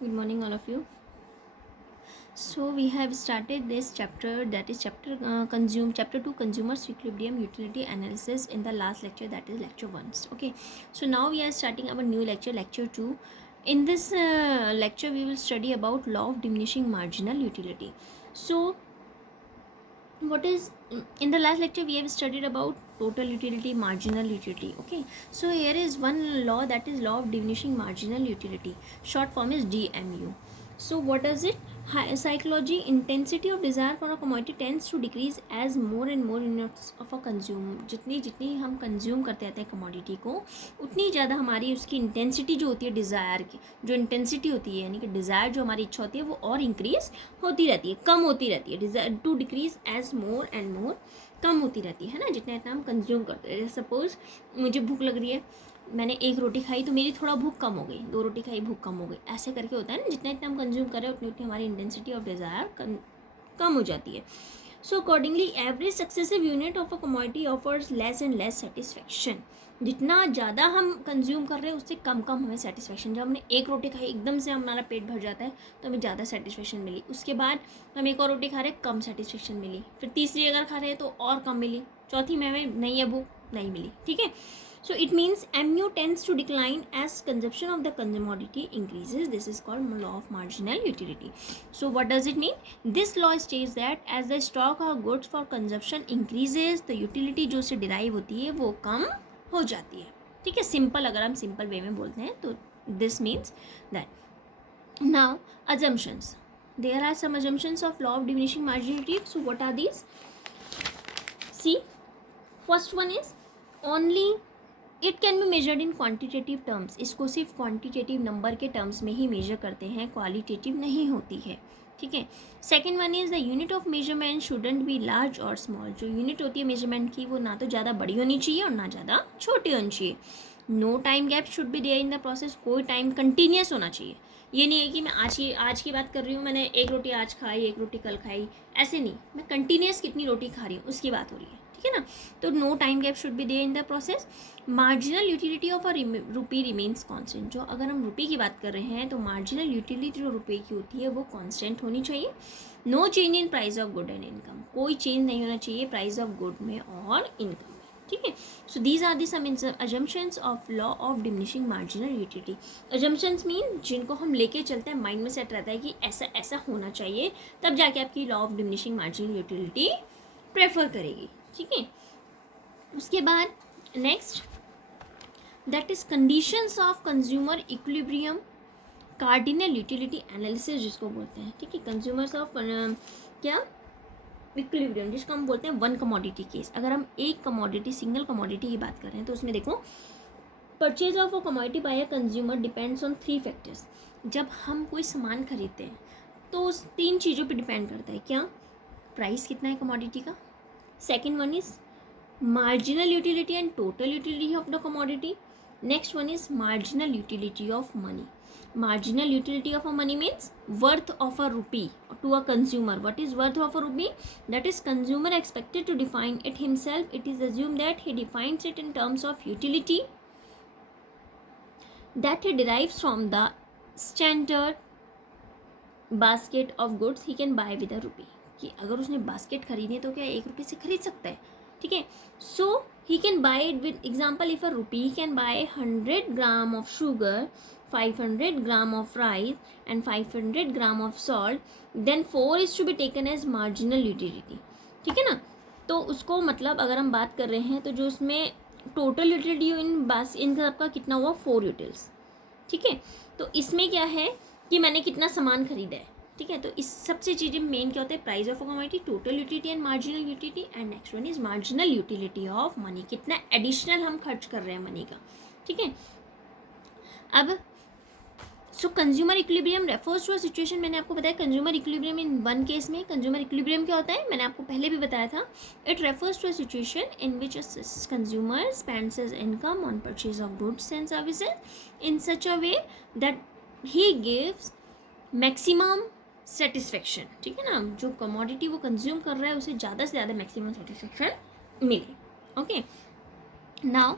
Good morning, all of you. So we have started this chapter, that is chapter 2, consumers equilibrium utility analysis, in the last lecture, that is lecture 1. Okay, so now we are starting our new lecture 2. In this lecture we will study about law of diminishing marginal utility. So what is, in the last lecture we have studied about total utility, marginal utility. Okay, so here is one law, that is law of diminishing marginal utility. Short form is DMU. So what does it? Psychology, intensity of desire for a commodity tends to decrease as more and more units of a consume. जितनी जितनी हम consume करते रहते हैं commodity को, उतनी ज़्यादा हमारी उसकी इंटेंसिटी जो होती है, डिज़ायर की जो इंटेंसिटी होती है, यानी कि डिज़ायर जो हमारी इच्छा होती है, वो और इंक्रीज होती रहती है, कम होती रहती है. Desire to decrease as more and more, कम होती रहती है ना, जितना इतना हम कंज्यूम करते हैं. सपोज मुझे भूख लग रही है, मैंने एक रोटी खाई तो मेरी थोड़ा भूख कम हो गई, 2 रोटी खाई भूख कम हो गई, ऐसे करके होता है ना. जितना इतना हम कंज्यूम करें उतनी उतनी हमारी इंटेंसिटी ऑफ डिज़ायर कम हो जाती है. So accordingly average successive unit of a commodity offers less and less satisfaction. जितना ज़्यादा हम कंज्यूम कर रहे हैं उससे कम कम हमें सेटिस्फेक्शन. जब हमने एक रोटी खाई एकदम से हमारा पेट भर जाता है तो हमें ज़्यादा सेटिस्फेक्शन मिली. उसके बाद हम एक और रोटी खा रहे हैं, कम सेटिस्फेक्शन मिली. फिर तीसरी अगर खा रहे हैं तो और कम मिली. चौथी में हमें नहीं है भूख, नहीं मिली. ठीक है. So it means mu tends to decline as consumption of the commodity increases. This is called law of marginal utility. So what does it mean? This law states that as the stock of goods for consumption increases, the utility जो से derive होती है वो कम हो जाती है. ठीक है. सिंपल, अगर हम सिंपल वे में बोलते हैं तो this means that. Now assumptions. There are some assumptions of law of diminishing marginality. So what are these? See, first one is only it can be measured in quantitative terms. इसको सिर्फ quantitative number के terms में ही major करते हैं, qualitative नहीं होती है. ठीक है. Second one is the unit of measurement shouldn't be large और स्मॉल. जो यूनिट होती है मेजरमेंट की वो ना तो ज़्यादा बड़ी होनी चाहिए और ना ज़्यादा छोटी होनी चाहिए. No time gap should be there in the process. कोई टाइम कंटिन्यूस होना चाहिए. ये नहीं है कि मैं आज की बात कर रही हूँ, मैंने एक रोटी आज खाई, एक रोटी कल खाई, ऐसे नहीं. मैं कंटिन्यूस कितनी रोटी खा रही हूँ उसकी बात हो रही है. ठीक है ना. तो no time gap should be there in the process. Marginal utility of a rupee remains constant. जो अगर हम रुपये की बात कर रहे हैं तो मार्जिनल यूटिलिटी जो रुपये की होती है वो कांस्टेंट होनी चाहिए. No change in price of good and income. कोई चेंज नहीं होना चाहिए प्राइस ऑफ गुड में और इनकम में. ठीक है. So these are the some assumptions of law of diminishing marginal utility. Assumptions mean जिनको हम लेके चलते हैं, माइंड में सेट रहता है कि ऐसा ऐसा होना चाहिए, तब जाके आपकी law of diminishing marginal utility prefer करेगी. ठीक है. उसके बाद next, that is conditions of consumer equilibrium cardinal utility analysis जिसको बोलते हैं. ठीक है. कंज्यूमर्स ऑफ क्या इक्विलिब्रियम, जिसको हम बोलते हैं वन कमोडिटी केस. अगर हम एक कमोडिटी, सिंगल कमोडिटी की बात कर रहे हैं तो उसमें देखो, purchase of a commodity by a consumer depends on 3 factors. जब हम कोई सामान खरीदते हैं तो उस 3 चीज़ों पे डिपेंड करता है. क्या? प्राइस कितना है कमोडिटी का. Second one is marginal utility and total utility of the commodity. Next one is marginal utility of money. Marginal utility of a money means worth of a rupee to a consumer. What is worth of a rupee? That is consumer expected to define it himself. It is assumed that he defines it in terms of utility that he derives from the standard basket of goods he can buy with a rupee. कि अगर उसने basket खरीदी तो क्या 1 रुपये से खरीद सकता है. ठीक है. So he can buy it with example, if a rupee he can buy 100 gram of sugar, 500 gram of rice and 500 gram of salt, then 4 is to be taken as marginal utility. ठीक है ना. तो उसको मतलब अगर हम बात कर रहे हैं तो जो उसमें टोटल यूटिलिटी इन सबका कितना हुआ, 4 यूटिल्स. ठीक है. तो इसमें क्या है कि मैंने कितना सामान खरीदा है. ठीक है. तो इस सबसे चीज़ें मेन क्या होता है, price of a commodity, total utility and marginal utility. And next one is marginal utility of money. कितना एडिशनल हम खर्च कर रहे हैं मनी का. ठीक है. अब so consumer equilibrium refers to a situation. मैंने आपको बताया consumer equilibrium in one case में. कंज्यूमर इक्विलिब्रियम क्या होता है, मैंने आपको पहले भी बताया था. It refers to a situation in which a consumer spends his income on purchase of goods and services in such a way that he gives maximum satisfaction. ठीक है ना. जो कमोडिटी वो कंज्यूम कर रहा है उसे ज़्यादा से ज़्यादा मैक्सिमम सेटिस्फेक्शन मिले. Okay. Now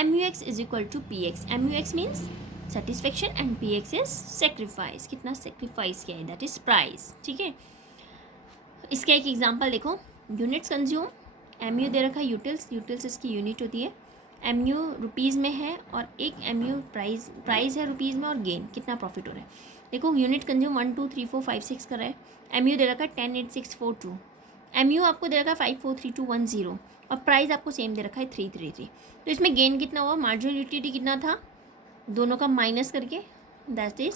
MUX is equal to PX. MUX means satisfaction and P X is sacrifice, कितना सेक्रीफाइस किया है, दैट इज प्राइस। ठीक है, इसका एक एग्जांपल देखो, यूनिट्स कंज्यूम, एम यू दे रखा है, यूटिल्स, यूटिल्स इसकी यूनिट होती है, एम यू रुपीज़ में है और एक एम यू प्राइस है रुपीज़ में, और गेन कितना प्रॉफिट हो रहा है। देखो यूनिट कंज्यूम 1 2 3 4 5 6 कर रहा है, एम यू दे रखा है 10 8 6 4 2, एम यू आपको दे रखा है 5 4 3 2 1 0, और प्राइस आपको सेम दे रखा है 3 3 3। तो इसमें गेन कितना हुआ, मार्जिनल यूटिलिटी कितना था, दोनों का माइनस करके, दैट इज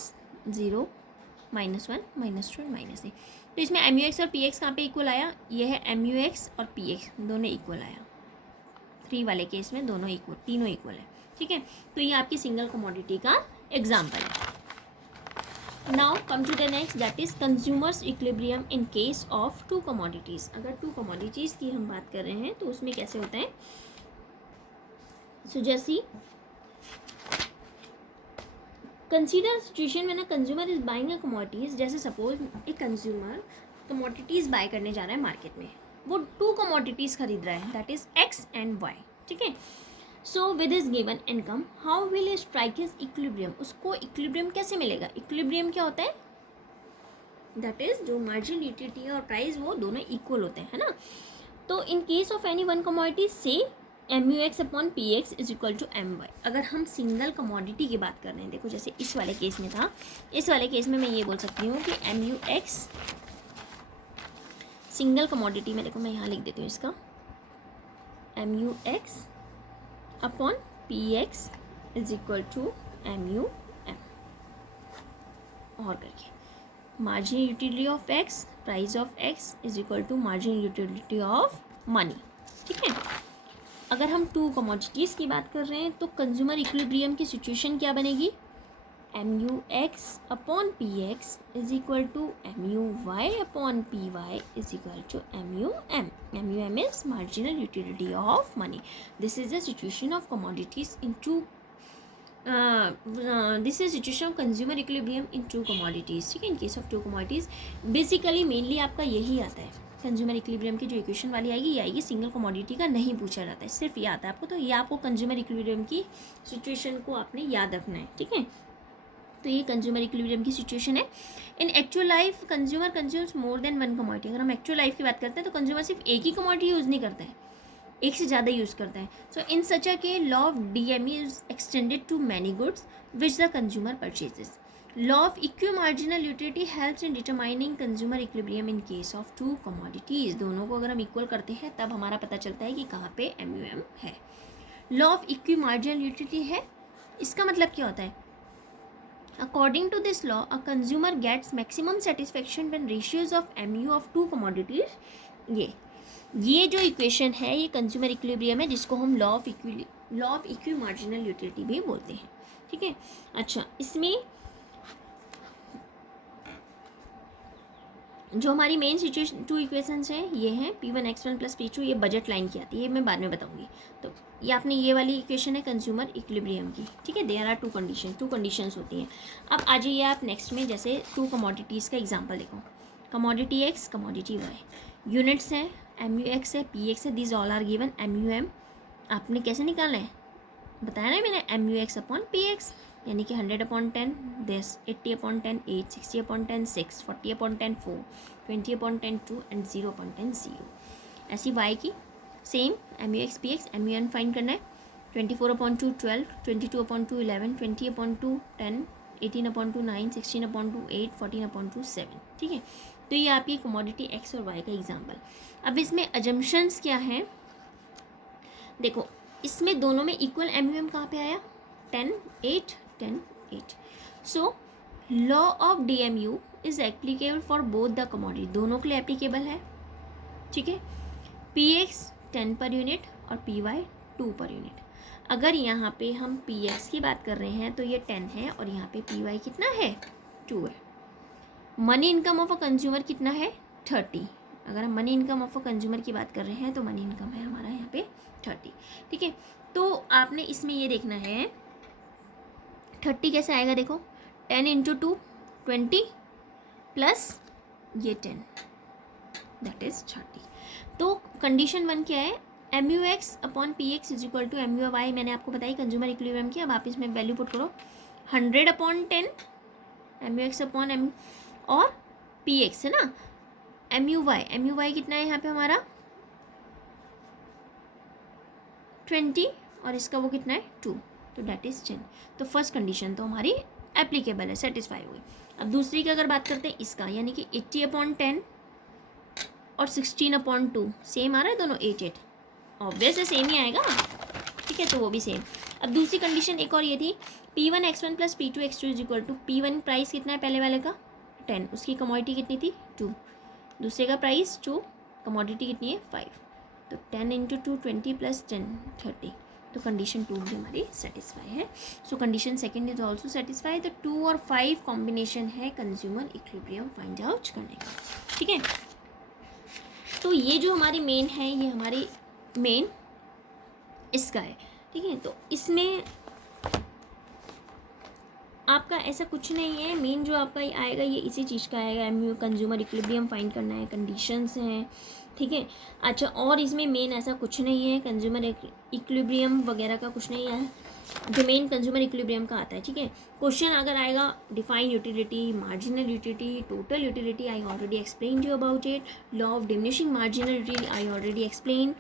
0 -1 -2 -3। तो इसमें एम यू एक्स और पी एक्स कहाँ पे इक्वल आया, ये है एम यू एक्स और पी एक्स दोनों इक्वल आया, 3 वाले केस में दोनों इक्वल, तीनों इक्वल है। ठीक है, तो ये आपकी सिंगल कमोडिटी का एग्जाम्पल है। Now come to the next, that is consumers equilibrium in case of two commodities. अगर टू कमोडिटीज़ की हम बात कर रहे हैं तो उसमें कैसे होता है। सो जैसी कंसीडर सिचुएशन में ना consumer is buying a commodities, जैसे सपोज एक कंज्यूमर कमोडिटीज़ बाय करने जा रहा है मार्केट में, वो 2 कमोडिटीज़ खरीद रहा है, that is X and Y. ठीक है, so with is given income how will strike his equilibrium, उसको इक्विलिब्रियम कैसे मिलेगा। इक्विलिब्रियम क्या होता है, दैट इज जो मार्जिन यूटिलिटी और प्राइस वो दोनों इक्वल होते हैं, है ना। तो in case of any one commodity से M U X upon P X is equal to M Y. अगर हम सिंगल कमोडिटी की बात कर रहे हैं, देखो जैसे इस वाले केस में था, इस वाले केस में मैं ये बोल सकती हूँ कि M U X single commodity में, देखो मैं यहाँ लिख देती हूँ इसका, M U X upon P X is equal to M U M, और करके margin utility of X, price of X is equal to margin utility of money. ठीक है, अगर हम 2 कमोडिटीज़ की बात कर रहे हैं तो कंज्यूमर इक्विलिब्रियम की सिचुएशन क्या बनेगी, M U X upon P X is equal to M U Y upon P Y is equal to M U M. M U M is marginal utility of money. This is the situation of commodities in two, this is situation of consumer equilibrium in 2 commodities. ठीक है, in case of 2 commodities basically mainly आपका यही आता है, consumer equilibrium की जो equation वाली आएगी ये आएगी, सिंगल कमोडिटी का नहीं पूछा जाता है, सिर्फ ये आता है आपको। तो ये आपको कंज्यूमर इक्विलिब्रियम की सिचुएशन को आपने याद रखना है। ठीक है, तो ये कंज्यूमर इक्विलिब्रियम की सिचुएशन है। इन actual life consumer consumes more than 1 commodity. अगर हम एक्चुअल लाइफ की बात करते हैं तो कंज्यूमर सिर्फ एक ही कमोडिटी यूज़ नहीं करता है, एक से ज़्यादा यूज़ करता है। सो इन सच अ के law of DME is extended to many goods which the consumer purchases. Law of equi marginal utility helps in determining consumer equilibrium in case of 2 commodities. दोनों को अगर हम इक्वल करते हैं तब हमारा पता चलता है कि कहाँ पे एम यू एम है। Law of equi marginal utility है, इसका मतलब क्या होता है, according to this law a consumer gets maximum satisfaction when ratios of M U of 2 commodities. ये जो इक्वेशन है ये कंज्यूमर इक्विलिब्रियम है, जिसको हम law of equi marginal utility भी बोलते हैं। ठीक है, अच्छा इसमें जो हमारी मेन सिचुएशन 2 इक्वेशंस हैं ये हैं P1x1 प्लस P2, ये बजट लाइन की आती है, मैं बाद में बताऊंगी। तो ये आपने ये वाली इक्वेशन है कंज्यूमर इक्विलिब्रियम की। ठीक है, देयर आर 2 कंडीशंस होती हैं। अब आ जाइए आप नेक्स्ट में, जैसे 2 कमोडिटीज़ का एग्जांपल देखो, commodity X commodity Y, units हैं एम यू एक्स है पी एक्स है, this all are given M U M. आपने कैसे निकालना है बताया ना मैंने, M U X upon P X, यानी कि 100/10 दिस, 80/10 8, 60/10 6, 40/10 4, 20/10 2 एंड 0/10 0। ऐसी वाई की same M U X P X, M U N find करना है, 24/2 12, 22/2 11, 20/2 10, 18/2 9, 16/2 8, 14/2 7। ठीक है, तो ये आपकी कमोडिटी एक्स और वाई का एग्जाम्पल। अब इसमें अजम्पशंस क्या हैं, देखो इसमें दोनों में इक्वल एम यू एम कहाँ पे आया, 10 8 10 8। So law of D M U is applicable for both the commodity, दोनों के लिए एप्लीकेबल है। ठीक है, पी एक्स 10 पर यूनिट और पी वाई 2 पर यूनिट। अगर यहाँ पे हम पी एक्स की बात कर रहे हैं तो ये 10 है और यहाँ पे पी वाई कितना है 2 है। Money income of a consumer कितना है 30। अगर हम money income of a consumer की बात कर रहे हैं तो मनी इनकम है हमारा यहाँ पे 30। ठीक है, तो आपने इसमें ये देखना है 30 कैसे आएगा, देखो 10 इंटू 2 20 प्लस ये 10 दैट इज 30। तो कंडीशन 1 क्या है, M U X upon P X is equal to M U Y, मैंने आपको बताई कंज्यूमर इक्विलिब्रियम की। अब आप इसमें वैल्यू पुट करो, 100/10 MUX/M और PX है ना, MUY कितना है यहाँ पे हमारा 20 और इसका वो कितना है 2, तो डेट इज 10। तो फर्स्ट कंडीशन तो हमारी एप्लीकेबल है, सेटिस्फाई हुई। अब दूसरी की अगर बात करते हैं इसका, यानी कि 80/10 और 16/2 सेम आ रहा है दोनों, 8 ऑब्वियस है सेम ही आएगा, ठीक है, तो वो भी सेम। अब दूसरी कंडीशन एक और ये थी, P1x1 plus P2x2 is equal to, P1 price कितना है पहले वाले का 10, उसकी कमोडिटी कितनी थी 2, दूसरे का प्राइस 2, कमोडिटी कितनी है 5, तो 10 इंटू 2 20 प्लस 10 30, तो कंडीशन 2 भी हमारी सेटिस्फाई है। सो condition second is also satisfy. तो 2 और 5 कॉम्बिनेशन है कंज्यूमर इक्विलिब्रियम फाइंड आउट करने का, ठीक है। तो ये जो हमारी मेन है, ये हमारी मेन इसका है, ठीक है। तो इसमें आपका ऐसा कुछ नहीं है, मेन जो आपका आएगा ये इसी चीज़ का आएगा, MU कंज्यूमर इक्विलिब्रियम फाइंड करना है, कंडीशंस हैं, ठीक है। अच्छा, और इसमें मेन ऐसा कुछ नहीं है, कंज्यूमर इक्विलिब्रियम वगैरह का कुछ नहीं है, जो मेन कंज्यूमर इक्विलिब्रियम का आता है, ठीक है। क्वेश्चन अगर आएगा define utility, marginal utility, total utility, I already explain you about it, law of diminishing marginal utility, I already explain,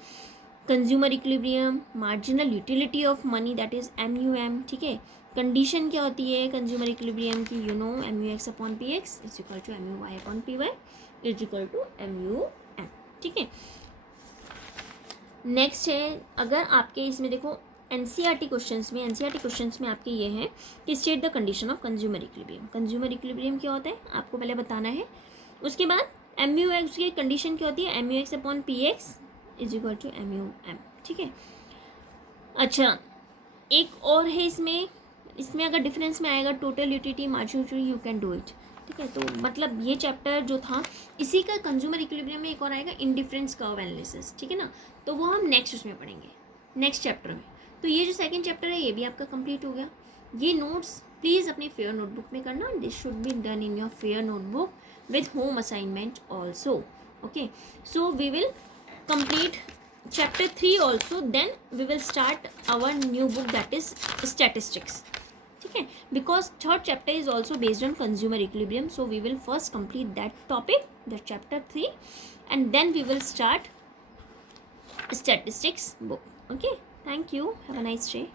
consumer equilibrium, marginal utility of money that is MUM, ठीक है। Condition क्या होती है consumer equilibrium की, you know MUX/PX is equal to MUY/PY is equal to MUM, ठीक है। Next है, अगर आपके इसमें देखो NCERT क्वेश्चंस में आपके ये हैं कि state the condition of consumer equilibrium. Consumer equilibrium क्या होता है आपको पहले बताना है, उसके बाद MUX की कंडीशन क्या होती है, MUX/PX is equal to MUM, ठीक है। अच्छा, एक और है इसमें अगर डिफरेंस में आएगा total utility, marginal utility, you can do it, ठीक है। तो मतलब ये चैप्टर जो था इसी का कंज्यूमर इक्विलिब्रियम में एक और आएगा इंडिफरेंस कर्व एनालिसिस, ठीक है ना, तो वो हम नेक्स्ट उसमें पढ़ेंगे, नेक्स्ट चैप्टर में। तो ये जो सेकंड चैप्टर है ये भी आपका कंप्लीट हो गया। ये नोट्स प्लीज़ अपने फेयर नोटबुक में करना, this should be done in your fair notebook with home assignment also, okay. So we will complete chapter 3 also, then we will start our new book that is statistics, ठीक है, because third chapter is also based on consumer equilibrium, so we will first complete that topic, the chapter 3, and then we will start statistics book, okay. Thank you, have a nice day.